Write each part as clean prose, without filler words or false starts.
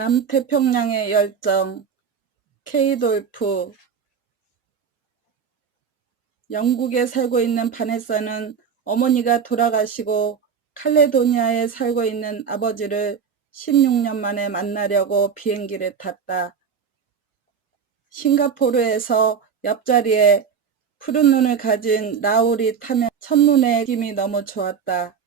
남태평양의 열정, 케이돌프. 영국에 살고 있는 바네사는 어머니가 돌아가시고 칼레도니아에 살고 있는 아버지를 16년 만에 만나려고 비행기를 탔다. 싱가포르에서 옆자리에 푸른 눈을 가진 라울이 타면 첫눈에 느낌이 너무 좋았다.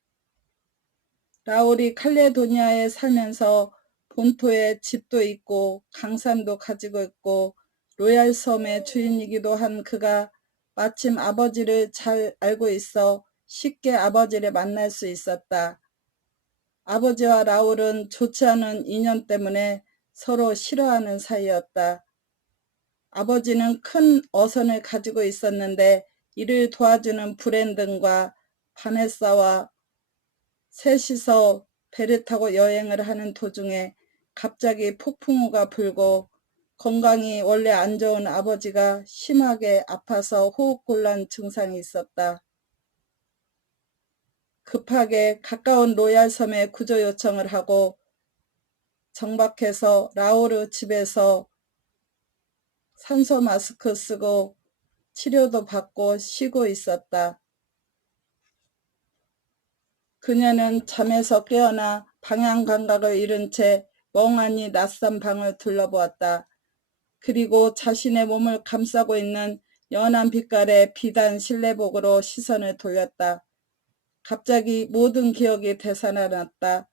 라울이 칼레도니아에 살면서 본토에 집도 있고 강산도 가지고 있고 로얄섬의 주인이기도 한 그가 마침 아버지를 잘 알고 있어 쉽게 아버지를 만날 수 있었다. 아버지와 라울은 좋지 않은 인연 때문에 서로 싫어하는 사이였다. 아버지는 큰 어선을 가지고 있었는데 이를 도와주는 브랜든과 바네사와 셋이서 배를 타고 여행을 하는 도중에 갑자기 폭풍우가 불고 건강이 원래 안 좋은 아버지가 심하게 아파서 호흡곤란 증상이 있었다. 급하게 가까운 로얄섬에 구조 요청을 하고 정박해서 라오르 집에서 산소 마스크 쓰고 치료도 받고 쉬고 있었다. 그녀는 잠에서 깨어나 방향 감각을 잃은 채 멍하니 낯선 방을 둘러보았다. 그리고 자신의 몸을 감싸고 있는 연한 빛깔의 비단 실내복으로 시선을 돌렸다. 갑자기 모든 기억이 되살아났다.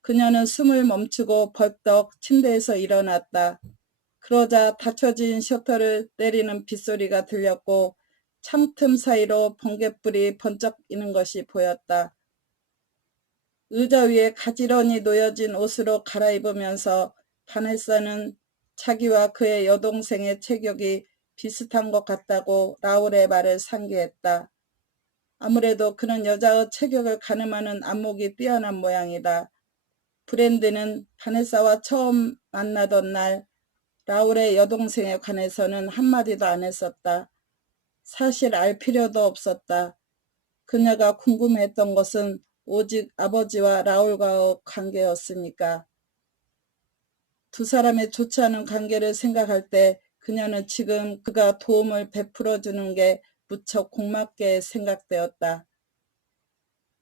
그녀는 숨을 멈추고 벌떡 침대에서 일어났다. 그러자 닫혀진 셔터를 내리는 빗소리가 들렸고 창틈 사이로 번갯불이 번쩍이는 것이 보였다. 의자 위에 가지런히 놓여진 옷으로 갈아입으면서 바네사는 자기와 그의 여동생의 체격이 비슷한 것 같다고 라울의 말을 상기했다. 아무래도 그는 여자의 체격을 가늠하는 안목이 뛰어난 모양이다. 브랜드는 바네사와 처음 만나던 날 라울의 여동생에 관해서는 한마디도 안 했었다. 사실 알 필요도 없었다. 그녀가 궁금했던 것은 오직 아버지와 라울과의 관계였으니까. 두 사람의 좋지 않은 관계를 생각할 때 그녀는 지금 그가 도움을 베풀어 주는 게 무척 고맙게 생각되었다.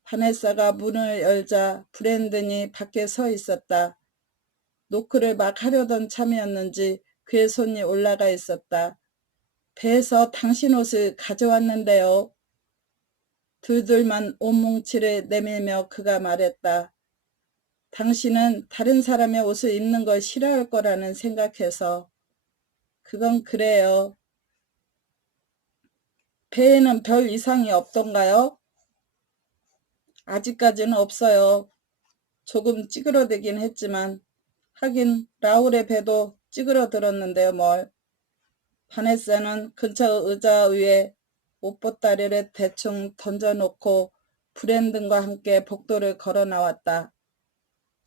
바네사가 문을 열자 브랜든이 밖에 서 있었다. 노크를 막 하려던 참이었는지 그의 손이 올라가 있었다. 배에서 당신 옷을 가져왔는데요. 둘둘만 옷뭉치를 내밀며 그가 말했다. 당신은 다른 사람의 옷을 입는 걸 싫어할 거라는 생각해서. 그건 그래요. 배에는 별 이상이 없던가요? 아직까지는 없어요. 조금 찌그러들긴 했지만 하긴 라울의 배도 찌그러들었는데요 뭘. 바네사는 근처 의자 위에 옷보따리를 대충 던져놓고 브랜든과 함께 복도를 걸어 나왔다.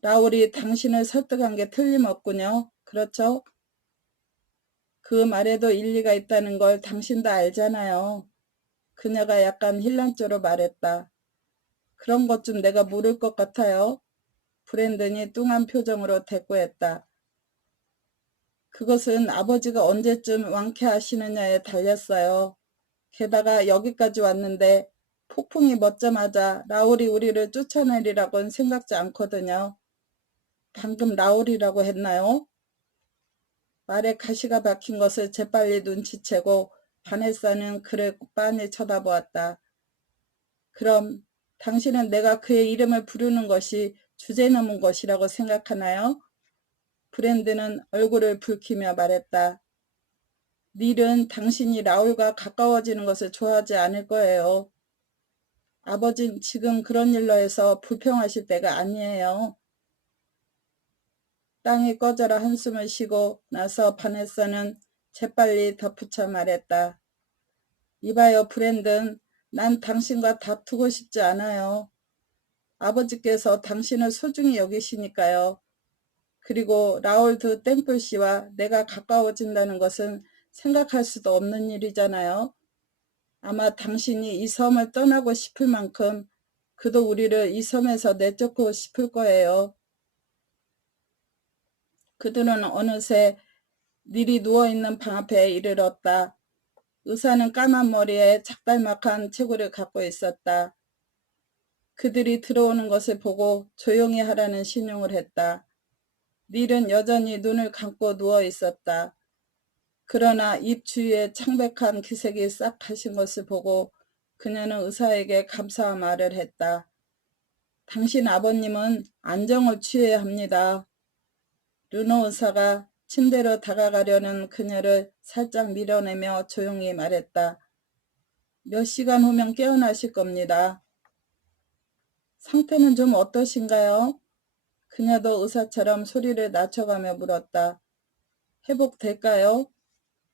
라울이 당신을 설득한 게 틀림없군요. 그렇죠? 그 말에도 일리가 있다는 걸 당신도 알잖아요. 그녀가 약간 힐난조로 말했다. 그런 것 좀 내가 모를 것 같아요. 브랜든이 뚱한 표정으로 대꾸했다. 그것은 아버지가 언제쯤 완쾌하시느냐에 달렸어요. 게다가 여기까지 왔는데 폭풍이 멎자마자 라울이 우리를 쫓아내리라고는 생각지 않거든요. 방금 라울이라고 했나요? 말에 가시가 박힌 것을 재빨리 눈치채고 바네사는 그를 빤히 쳐다보았다. 그럼 당신은 내가 그의 이름을 부르는 것이 주제넘은 것이라고 생각하나요? 브랜드는 얼굴을 붉히며 말했다. 닐은 당신이 라울과 가까워지는 것을 좋아하지 않을 거예요. 아버진 지금 그런 일로 해서 불평하실 때가 아니에요. 땅이 꺼져라 한숨을 쉬고 나서 바네사는 재빨리 덧붙여 말했다. 이봐요 브랜든, 난 당신과 다투고 싶지 않아요. 아버지께서 당신을 소중히 여기시니까요. 그리고 라울 드 템플 씨와 내가 가까워진다는 것은 생각할 수도 없는 일이잖아요. 아마 당신이 이 섬을 떠나고 싶을 만큼 그도 우리를 이 섬에서 내쫓고 싶을 거예요. 그들은 어느새 니리 누워있는 방 앞에 이르렀다. 의사는 까만 머리에 작달막한 체구를 갖고 있었다. 그들이 들어오는 것을 보고 조용히 하라는 신용을 했다. 닐은 여전히 눈을 감고 누워 있었다. 그러나 입 주위에 창백한 기색이 싹 가신 것을 보고 그녀는 의사에게 감사한 말을 했다. 당신 아버님은 안정을 취해야 합니다. 르노 의사가 침대로 다가가려는 그녀를 살짝 밀어내며 조용히 말했다. 몇 시간 후면 깨어나실 겁니다. 상태는 좀 어떠신가요? 그녀도 의사처럼 소리를 낮춰가며 물었다. 회복될까요?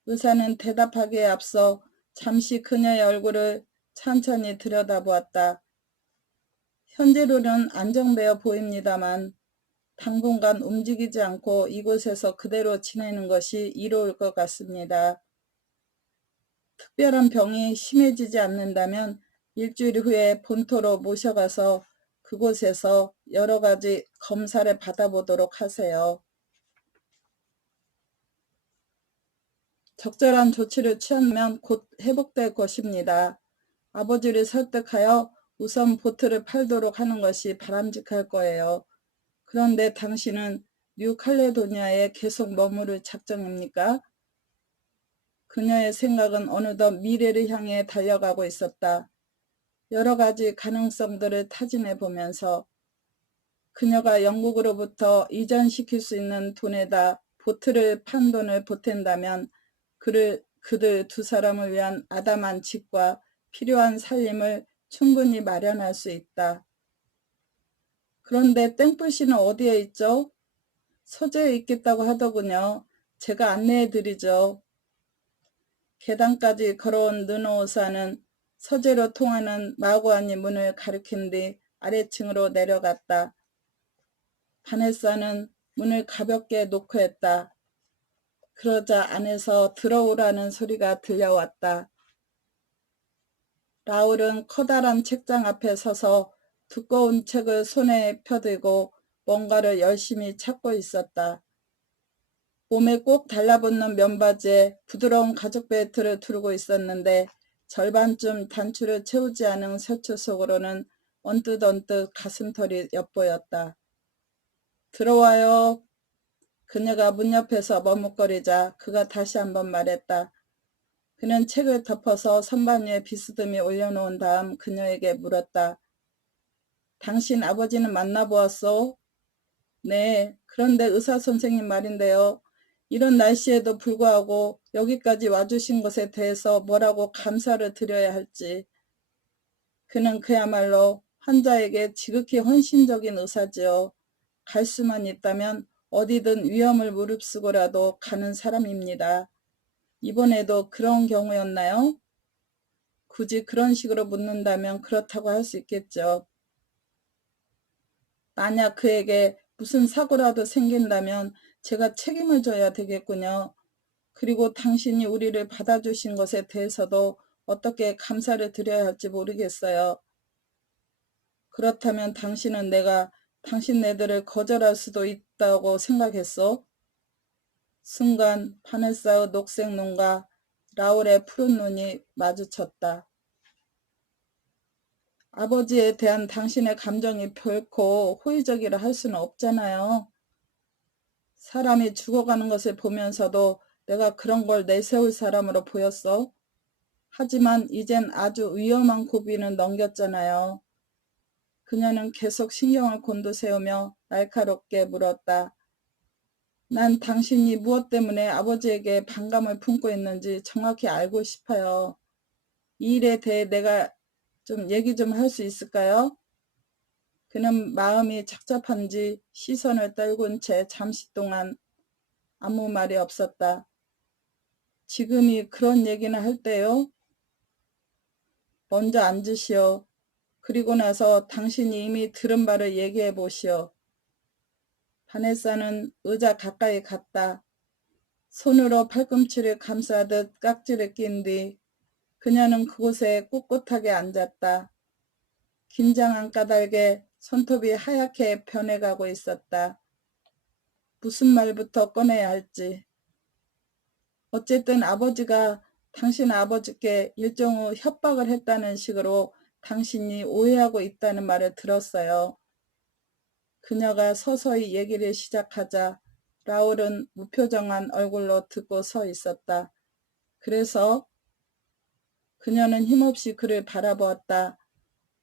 의사는 대답하기에 앞서 잠시 그녀의 얼굴을 천천히 들여다보았다. 현재로는 안정되어 보입니다만 당분간 움직이지 않고 이곳에서 그대로 지내는 것이 이로울 것 같습니다. 특별한 병이 심해지지 않는다면 일주일 후에 본토로 모셔가서 그곳에서 여러 가지 검사를 받아보도록 하세요. 적절한 조치를 취하면 곧 회복될 것입니다. 아버지를 설득하여 우선 보트를 팔도록 하는 것이 바람직할 거예요. 그런데 당신은 뉴칼레도니아에 계속 머무를 작정입니까? 그녀의 생각은 어느덧 미래를 향해 달려가고 있었다. 여러 가지 가능성들을 타진해 보면서 그녀가 영국으로부터 이전시킬 수 있는 돈에다 보트를 판 돈을 보탠다면 그들 두 사람을 위한 아담한 집과 필요한 살림을 충분히 마련할 수 있다. 그런데 땡플씨는 어디에 있죠? 서재에 있겠다고 하더군요. 제가 안내해 드리죠. 계단까지 걸어온 르노우사는 서재로 통하는 마구아니 문을 가리킨 뒤 아래층으로 내려갔다. 바네사는 문을 가볍게 노크했다. 그러자 안에서 들어오라는 소리가 들려왔다. 라울은 커다란 책장 앞에 서서 두꺼운 책을 손에 펴들고 뭔가를 열심히 찾고 있었다. 몸에 꼭 달라붙는 면바지에 부드러운 가죽 벨트를 두르고 있었는데 절반쯤 단추를 채우지 않은 셔츠 속으로는 언뜻 가슴털이 엿보였다. 들어와요. 그녀가 문 옆에서 머뭇거리자 그가 다시 한번 말했다. 그는 책을 덮어서 선반 위에 비스듬히 올려놓은 다음 그녀에게 물었다. 당신 아버지는 만나보았소? 네, 그런데 의사 선생님 말인데요. 이런 날씨에도 불구하고 여기까지 와주신 것에 대해서 뭐라고 감사를 드려야 할지. 그는 그야말로 환자에게 지극히 헌신적인 의사지요. 갈 수만 있다면 어디든 위험을 무릅쓰고라도 가는 사람입니다. 이번에도 그런 경우였나요? 굳이 그런 식으로 묻는다면 그렇다고 할 수 있겠죠. 만약 그에게 무슨 사고라도 생긴다면 제가 책임을 져야 되겠군요. 그리고 당신이 우리를 받아주신 것에 대해서도 어떻게 감사를 드려야 할지 모르겠어요. 그렇다면 당신은 내가 당신네들을 거절할 수도 있다고 생각했어? 순간 바네사의 녹색 눈과 라울의 푸른 눈이 마주쳤다. 아버지에 대한 당신의 감정이 결코 호의적이라 할 수는 없잖아요. 사람이 죽어가는 것을 보면서도 내가 그런 걸 내세울 사람으로 보였어. 하지만 이젠 아주 위험한 고비는 넘겼잖아요. 그녀는 계속 신경을 곤두세우며 날카롭게 물었다. 난 당신이 무엇 때문에 아버지에게 반감을 품고 있는지 정확히 알고 싶어요. 이 일에 대해 내가 좀 얘기 좀 할 수 있을까요? 그는 마음이 착잡한지 시선을 떨군 채 잠시 동안 아무 말이 없었다. 지금이 그런 얘기나 할 때요? 먼저 앉으시오. 그리고 나서 당신이 이미 들은 바를 얘기해 보시오. 바네사는 의자 가까이 갔다. 손으로 팔꿈치를 감싸듯 깍지를 낀 뒤 그녀는 그곳에 꿋꿋하게 앉았다. 긴장한 까닭에 손톱이 하얗게 변해가고 있었다. 무슨 말부터 꺼내야 할지. 어쨌든 아버지가 당신 아버지께 일종의 협박을 했다는 식으로 당신이 오해하고 있다는 말을 들었어요. 그녀가 서서히 얘기를 시작하자 라울은 무표정한 얼굴로 듣고 서 있었다. 그래서 그녀는 힘없이 그를 바라보았다.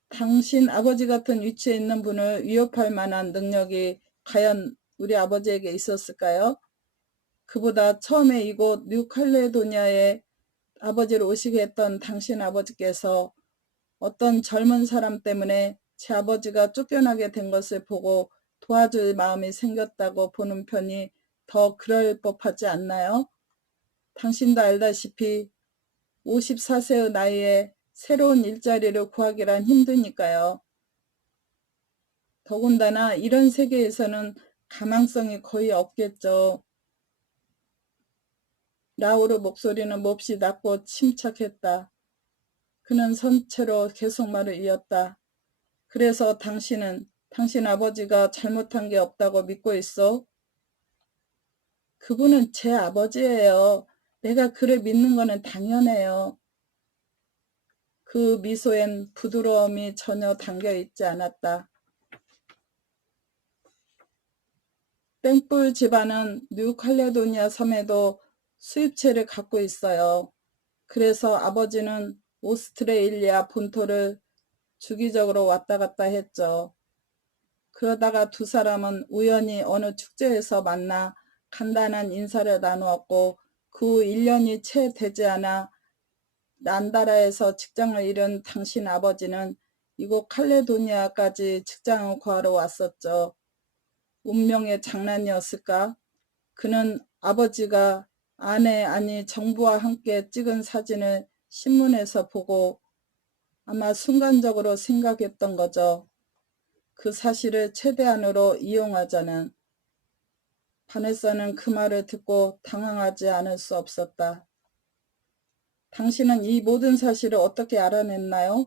당신 아버지 같은 위치에 있는 분을 위협할 만한 능력이 과연 우리 아버지에게 있었을까요? 그보다 처음에 이곳 뉴칼레도니아에 아버지를 오시게 했던 당신 아버지께서 어떤 젊은 사람 때문에 제 아버지가 쫓겨나게 된 것을 보고 도와줄 마음이 생겼다고 보는 편이 더 그럴 법하지 않나요? 당신도 알다시피 54세의 나이에 새로운 일자리를 구하기란 힘드니까요. 더군다나 이런 세계에서는 가망성이 거의 없겠죠. 라울의 목소리는 몹시 낮고 침착했다. 그는 선체로 계속 말을 이었다. 그래서 당신은 당신 아버지가 잘못한 게 없다고 믿고 있어? 그분은 제 아버지예요. 내가 그를 믿는 거는 당연해요. 그 미소엔 부드러움이 전혀 담겨 있지 않았다. 땡뿔 집안은 뉴칼레도니아 섬에도 수입체를 갖고 있어요. 그래서 아버지는 오스트레일리아 본토를 주기적으로 왔다 갔다 했죠. 그러다가 두 사람은 우연히 어느 축제에서 만나 간단한 인사를 나누었고 그 후 1년이 채 되지 않아 난다라에서 직장을 잃은 당신 아버지는 이곳 칼레도니아까지 직장을 구하러 왔었죠. 운명의 장난이었을까? 그는 아버지가 아내 아니 정부와 함께 찍은 사진을 신문에서 보고 아마 순간적으로 생각했던 거죠. 그 사실을 최대한으로 이용하자는. 바네사는 그 말을 듣고 당황하지 않을 수 없었다. 당신은 이 모든 사실을 어떻게 알아냈나요?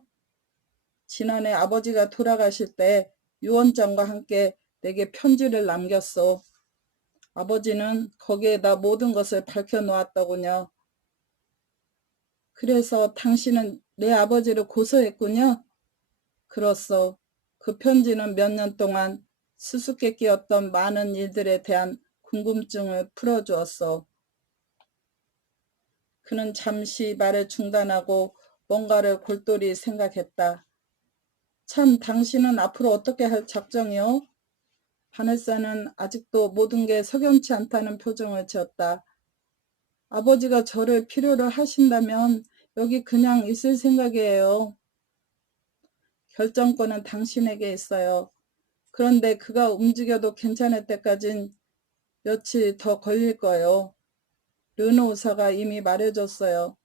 지난해 아버지가 돌아가실 때 유언장과 함께 내게 편지를 남겼어. 아버지는 거기에다 모든 것을 밝혀놓았더군요. 그래서 당신은 내 아버지를 고소했군요. 그렇소. 그 편지는 몇 년 동안 수수께끼였던 많은 일들에 대한 궁금증을 풀어주었소. 그는 잠시 말을 중단하고 뭔가를 골똘히 생각했다. 참, 당신은 앞으로 어떻게 할 작정이요? 바네사는 아직도 모든 게 석연치 않다는 표정을 지었다. 아버지가 저를 필요로 하신다면 여기 그냥 있을 생각이에요. 결정권은 당신에게 있어요. 그런데 그가 움직여도 괜찮을 때까진 며칠 더 걸릴 거예요. 르노 의사가 이미 말해줬어요.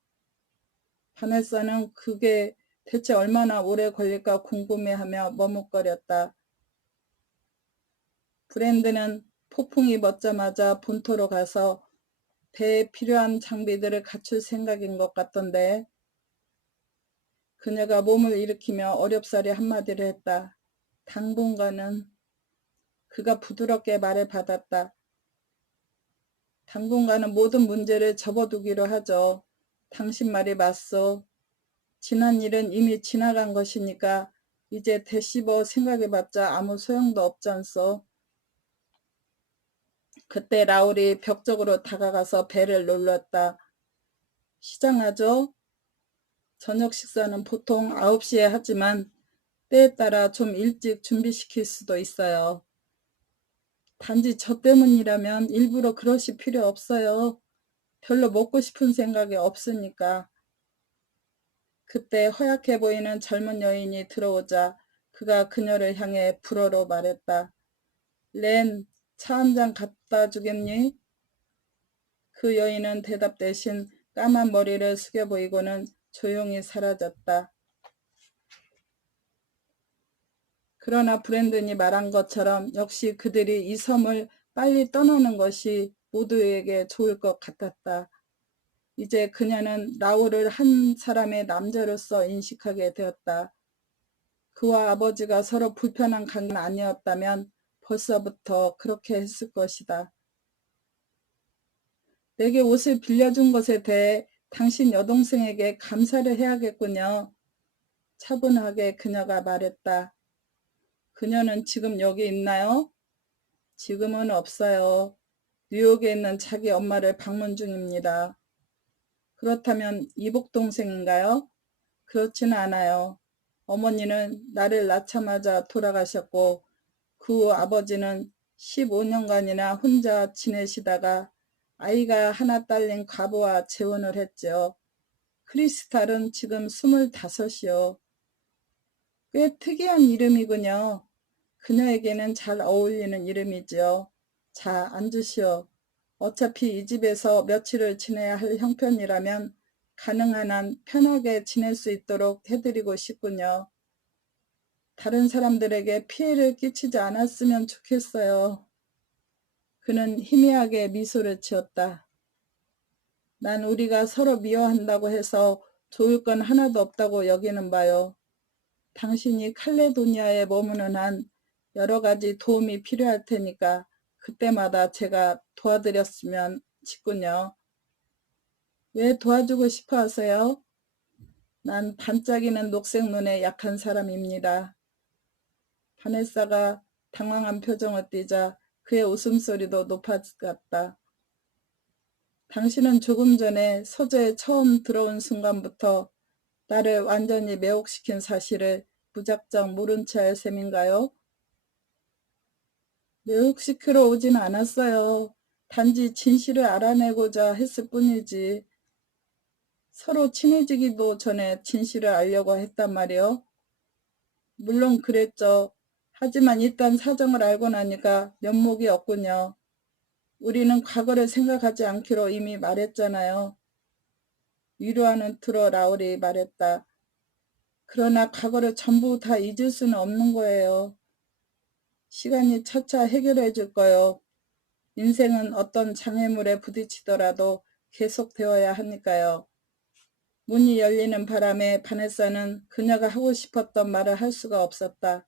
바네사는 그게 대체 얼마나 오래 걸릴까 궁금해하며 머뭇거렸다. 브랜드는 폭풍이 멎자마자 본토로 가서 배에 필요한 장비들을 갖출 생각인 것 같던데. 그녀가 몸을 일으키며 어렵사리 한마디를 했다. 당분간은. 그가 부드럽게 말을 받았다. 당분간은 모든 문제를 접어두기로 하죠. 당신 말이 맞소. 지난 일은 이미 지나간 것이니까 이제 되씹어 생각해봤자 아무 소용도 없잖소. 그때 라울이 벽쪽으로 다가가서 배를 눌렀다. 시장하죠? 저녁 식사는 보통 9시에 하지만 때에 따라 좀 일찍 준비시킬 수도 있어요. 단지 저 때문이라면 일부러 그러실 필요 없어요. 별로 먹고 싶은 생각이 없으니까. 그때 허약해 보이는 젊은 여인이 들어오자 그가 그녀를 향해 불어로 말했다. 렌, 차 한 잔 갖다 주겠니? 그 여인은 대답 대신 까만 머리를 숙여 보이고는 조용히 사라졌다. 그러나 브랜든이 말한 것처럼 역시 그들이 이 섬을 빨리 떠나는 것이 모두에게 좋을 것 같았다. 이제 그녀는 라울을 한 사람의 남자로서 인식하게 되었다. 그와 아버지가 서로 불편한 관계는 아니었다면 벌써부터 그렇게 했을 것이다. 내게 옷을 빌려준 것에 대해 당신 여동생에게 감사를 해야겠군요. 차분하게 그녀가 말했다. 그녀는 지금 여기 있나요? 지금은 없어요. 뉴욕에 있는 자기 엄마를 방문 중입니다. 그렇다면 이복 동생인가요? 그렇지는 않아요. 어머니는 나를 낳자마자 돌아가셨고 그 후 아버지는 15년간이나 혼자 지내시다가 아이가 하나 딸린 과부와 재혼을 했죠. 크리스탈은 지금 25이요. 꽤 특이한 이름이군요. 그녀에게는 잘 어울리는 이름이지요. 자, 앉으시오. 어차피 이 집에서 며칠을 지내야 할 형편이라면 가능한 한 편하게 지낼 수 있도록 해드리고 싶군요. 다른 사람들에게 피해를 끼치지 않았으면 좋겠어요. 그는 희미하게 미소를 지었다. 난 우리가 서로 미워한다고 해서 좋을 건 하나도 없다고 여기는 바요. 당신이 칼레도니아에 머무는 한 여러 가지 도움이 필요할 테니까 그때마다 제가 도와드렸으면 싶군요. 왜 도와주고 싶어 하세요? 난 반짝이는 녹색 눈에 약한 사람입니다. 바네사가 당황한 표정을 띠자 그의 웃음소리도 높아졌다. 당신은 조금 전에 서재에 처음 들어온 순간부터 나를 완전히 매혹시킨 사실을 무작정 모른 채 할 셈인가요? 매혹시키러 오진 않았어요. 단지 진실을 알아내고자 했을 뿐이지. 서로 친해지기도 전에 진실을 알려고 했단 말이요. 물론 그랬죠. 하지만 일단 사정을 알고 나니까 면목이 없군요. 우리는 과거를 생각하지 않기로 이미 말했잖아요. 위로하는 투로 라울이 말했다. 그러나 과거를 전부 다 잊을 수는 없는 거예요. 시간이 차차 해결해 줄 거요. 인생은 어떤 장애물에 부딪히더라도 계속되어야 하니까요. 문이 열리는 바람에 바네사는 그녀가 하고 싶었던 말을 할 수가 없었다.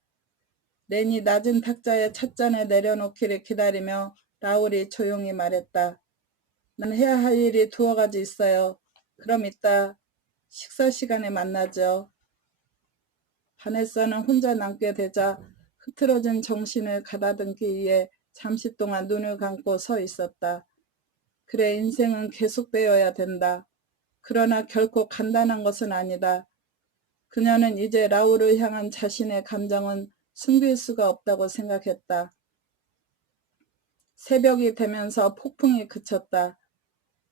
렌이 낮은 탁자에 찻잔을 내려놓기를 기다리며 라울이 조용히 말했다. 난 해야 할 일이 두어 가지 있어요. 그럼 이따 식사 시간에 만나죠. 바네사는 혼자 남게 되자 흐트러진 정신을 가다듬기 위해 잠시 동안 눈을 감고 서 있었다. 그래, 인생은 계속되어야 된다. 그러나 결코 간단한 것은 아니다. 그녀는 이제 라울을 향한 자신의 감정은 숨길 수가 없다고 생각했다. 새벽이 되면서 폭풍이 그쳤다.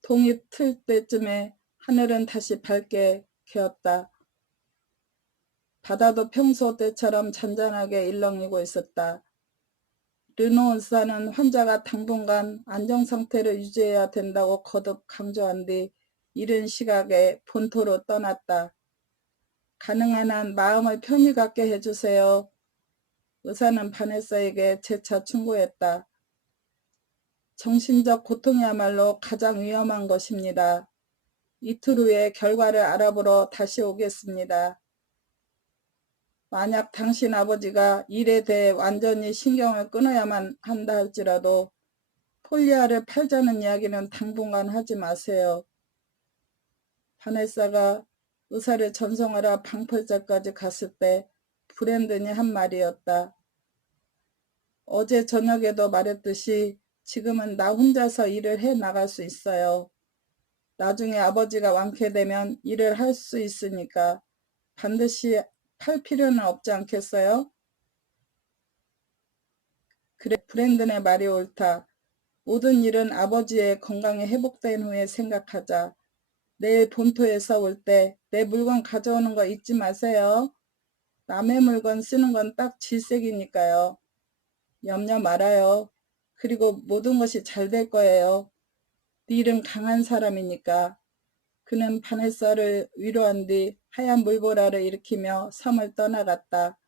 동이 틀 때쯤에 하늘은 다시 밝게 개었다. 바다도 평소 때처럼 잔잔하게 일렁이고 있었다. 르노 의사는 환자가 당분간 안정상태를 유지해야 된다고 거듭 강조한 뒤 이른 시각에 본토로 떠났다. 가능한 한 마음을 편히 갖게 해주세요. 의사는 바네사에게 재차 충고했다. 정신적 고통이야말로 가장 위험한 것입니다. 이틀 후에 결과를 알아보러 다시 오겠습니다. 만약 당신 아버지가 일에 대해 완전히 신경을 끊어야만 한다 할지라도 폴리아를 팔자는 이야기는 당분간 하지 마세요. 바네사가 의사를 전송하러 방펄자까지 갔을 때 브랜든이 한 말이었다. 어제 저녁에도 말했듯이 지금은 나 혼자서 일을 해 나갈 수 있어요. 나중에 아버지가 완쾌되면 일을 할 수 있으니까 반드시 팔 필요는 없지 않겠어요? 그래, 브랜든의 말이 옳다. 모든 일은 아버지의 건강이 회복된 후에 생각하자. 내일 본토에서 올 때 내 물건 가져오는 거 잊지 마세요. 남의 물건 쓰는 건 딱 질색이니까요. 염려 말아요. 그리고 모든 것이 잘 될 거예요. 닐은 강한 사람이니까. 그는 바네사를 위로한 뒤 하얀 물보라를 일으키며 섬을 떠나갔다.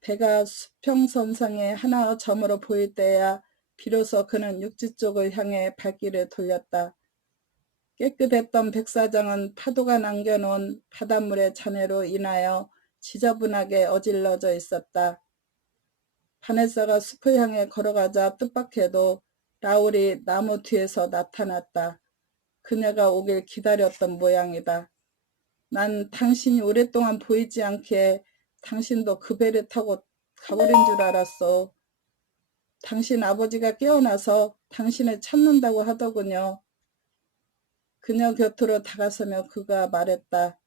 배가 수평선상에 하나의 점으로 보일 때야 비로소 그는 육지 쪽을 향해 발길을 돌렸다. 깨끗했던 백사장은 파도가 남겨놓은 바닷물의 잔해로 인하여 지저분하게 어질러져 있었다. 바네사가 숲을 향해 걸어가자 뜻밖에도 라울이 나무 뒤에서 나타났다. 그녀가 오길 기다렸던 모양이다. 난 당신이 오랫동안 보이지 않기에 당신도 그 배를 타고 가버린 줄 알았어. 당신 아버지가 깨어나서 당신을 찾는다고 하더군요. 그녀 곁으로 다가서며 그가 말했다.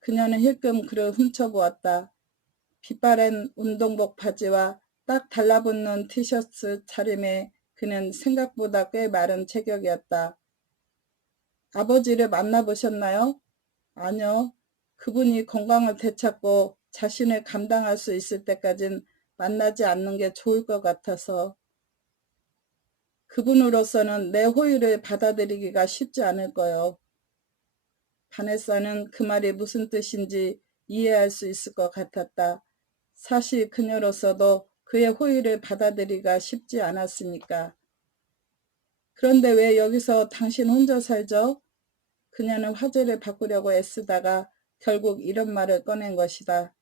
그녀는 힐끔 그를 훔쳐보았다. 빛바랜 운동복 바지와 딱 달라붙는 티셔츠 차림에 그는 생각보다 꽤 마른 체격이었다. 아버지를 만나보셨나요? 아니요. 그분이 건강을 되찾고 자신을 감당할 수 있을 때까진 만나지 않는 게 좋을 것 같아서. 그분으로서는 내 호의를 받아들이기가 쉽지 않을 거요. 바네사는 그 말이 무슨 뜻인지 이해할 수 있을 것 같았다. 사실 그녀로서도 그의 호의를 받아들이기가 쉽지 않았으니까. 그런데 왜 여기서 당신 혼자 살죠? 그녀는 화제를 바꾸려고 애쓰다가 결국 이런 말을 꺼낸 것이다.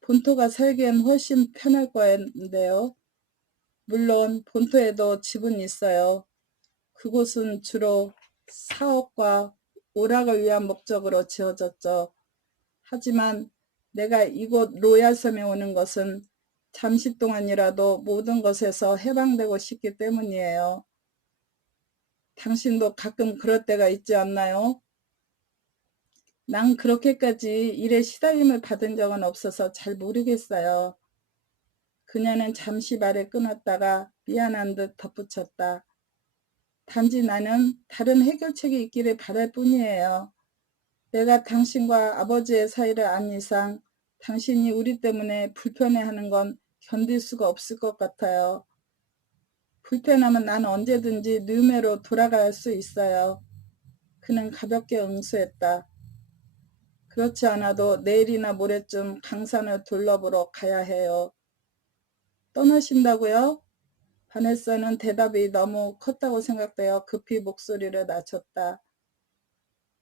본토가 살기엔 훨씬 편할 거인데요. 물론 본토에도 집은 있어요. 그곳은 주로 사업과 오락을 위한 목적으로 지어졌죠. 하지만 내가 이곳 로얄섬에 오는 것은 잠시 동안이라도 모든 것에서 해방되고 싶기 때문이에요. 당신도 가끔 그럴 때가 있지 않나요? 난 그렇게까지 일에 시달림을 받은 적은 없어서 잘 모르겠어요. 그녀는 잠시 말을 끊었다가 미안한 듯 덧붙였다. 단지 나는 다른 해결책이 있기를 바랄 뿐이에요. 내가 당신과 아버지의 사이를 안 이상 당신이 우리 때문에 불편해하는 건 견딜 수가 없을 것 같아요. 불편하면 난 언제든지 르메로 돌아갈 수 있어요. 그는 가볍게 응수했다. 그렇지 않아도 내일이나 모레쯤 강산을 둘러보러 가야 해요. 떠나신다고요? 바네사는 대답이 너무 컸다고 생각되어 급히 목소리를 낮췄다.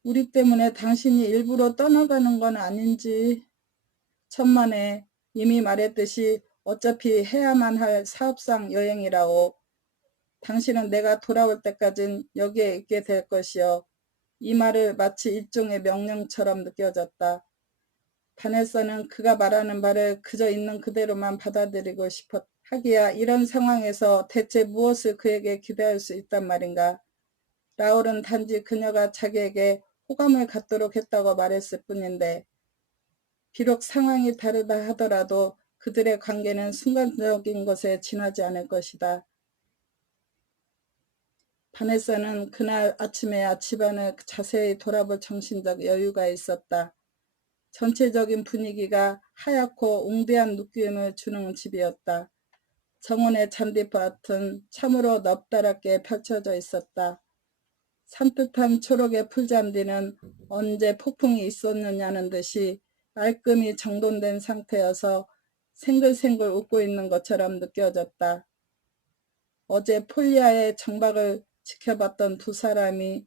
우리 때문에 당신이 일부러 떠나가는 건 아닌지. 천만에 이미 말했듯이 어차피 해야만 할 사업상 여행이라오. 당신은 내가 돌아올 때까진 여기에 있게 될 것이요. 이 말을 마치 일종의 명령처럼 느껴졌다. 바네사는 그가 말하는 말을 그저 있는 그대로만 받아들이고 싶었다. 하기야 이런 상황에서 대체 무엇을 그에게 기대할 수 있단 말인가. 라울은 단지 그녀가 자기에게 호감을 갖도록 했다고 말했을 뿐인데 비록 상황이 다르다 하더라도 그들의 관계는 순간적인 것에 지나지 않을 것이다. 바네사는 그날 아침에야 집안을 자세히 돌아볼 정신적 여유가 있었다. 전체적인 분위기가 하얗고 웅대한 느낌을 주는 집이었다. 정원의 잔디밭은 참으로 넓다랗게 펼쳐져 있었다. 산뜻한 초록의 풀잔디는 언제 폭풍이 있었느냐는 듯이 말끔히 정돈된 상태여서 생글생글 웃고 있는 것처럼 느껴졌다. 어제 폴리아의 정박을 지켜봤던 두 사람이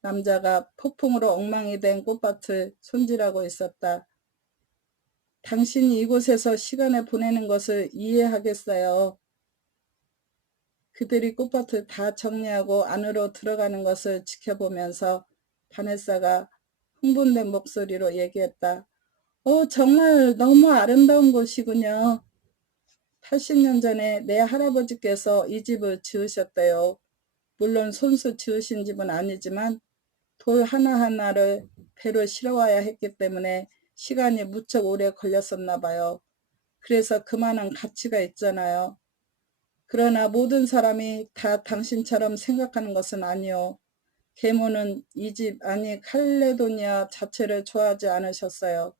남자가 폭풍으로 엉망이 된 꽃밭을 손질하고 있었다. 당신이 이곳에서 시간을 보내는 것을 이해하겠어요. 그들이 꽃밭을 다 정리하고 안으로 들어가는 것을 지켜보면서 바네사가 흥분된 목소리로 얘기했다. 정말 너무 아름다운 곳이군요. 80년 전에 내 할아버지께서 이 집을 지으셨대요. 물론 손수 지으신 집은 아니지만 돌 하나하나를 배로 실어와야 했기 때문에 시간이 무척 오래 걸렸었나 봐요. 그래서 그만한 가치가 있잖아요. 그러나 모든 사람이 다 당신처럼 생각하는 것은 아니요. 계모는 이 집 아니 칼레도니아 자체를 좋아하지 않으셨어요.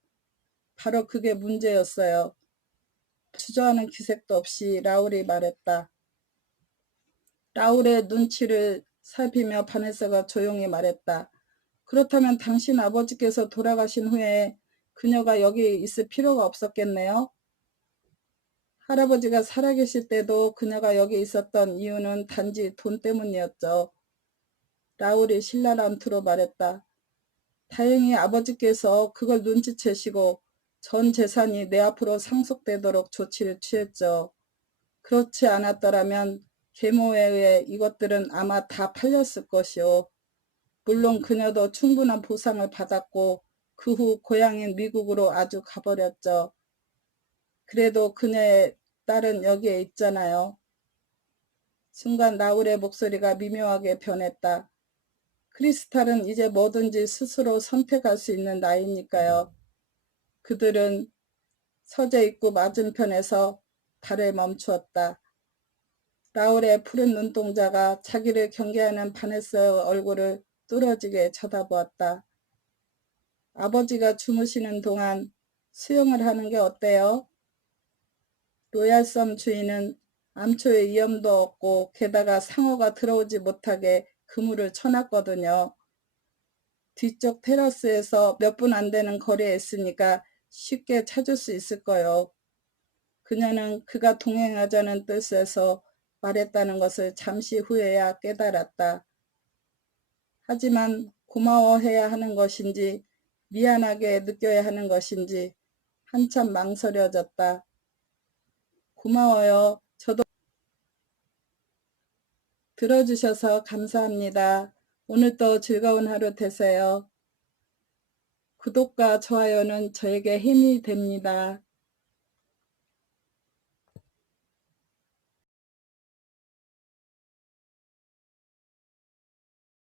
바로 그게 문제였어요. 주저하는 기색도 없이 라울이 말했다. 라울의 눈치를 살피며 바네사가 조용히 말했다. 그렇다면 당신 아버지께서 돌아가신 후에 그녀가 여기 있을 필요가 없었겠네요. 할아버지가 살아계실 때도 그녀가 여기 있었던 이유는 단지 돈 때문이었죠. 라울이 신랄한 투로 말했다. 다행히 아버지께서 그걸 눈치채시고 전 재산이 내 앞으로 상속되도록 조치를 취했죠. 그렇지 않았더라면 계모에 의해 이것들은 아마 다 팔렸을 것이오. 물론 그녀도 충분한 보상을 받았고 그 후 고향인 미국으로 아주 가버렸죠. 그래도 그녀의 딸은 여기에 있잖아요. 순간 라울의 목소리가 미묘하게 변했다. 크리스탈은 이제 뭐든지 스스로 선택할 수 있는 나이니까요. 그들은 서재 입구 맞은편에서 발을 멈추었다. 라울의 푸른 눈동자가 자기를 경계하는 바네스의 얼굴을 뚫어지게 쳐다보았다. 아버지가 주무시는 동안 수영을 하는 게 어때요? 로얄섬 주인은 암초에 위험도 없고 게다가 상어가 들어오지 못하게 그물을 쳐놨거든요. 뒤쪽 테라스에서 몇 분 안 되는 거리에 있으니까 쉽게 찾을 수 있을 거요. 그녀는 그가 동행하자는 뜻에서 말했다는 것을 잠시 후에야 깨달았다. 하지만 고마워해야 하는 것인지 미안하게 느껴야 하는 것인지 한참 망설여졌다. 고마워요. 저도 들어주셔서 감사합니다. 오늘도 즐거운 하루 되세요. 구독과 좋아요는 저에게 힘이 됩니다.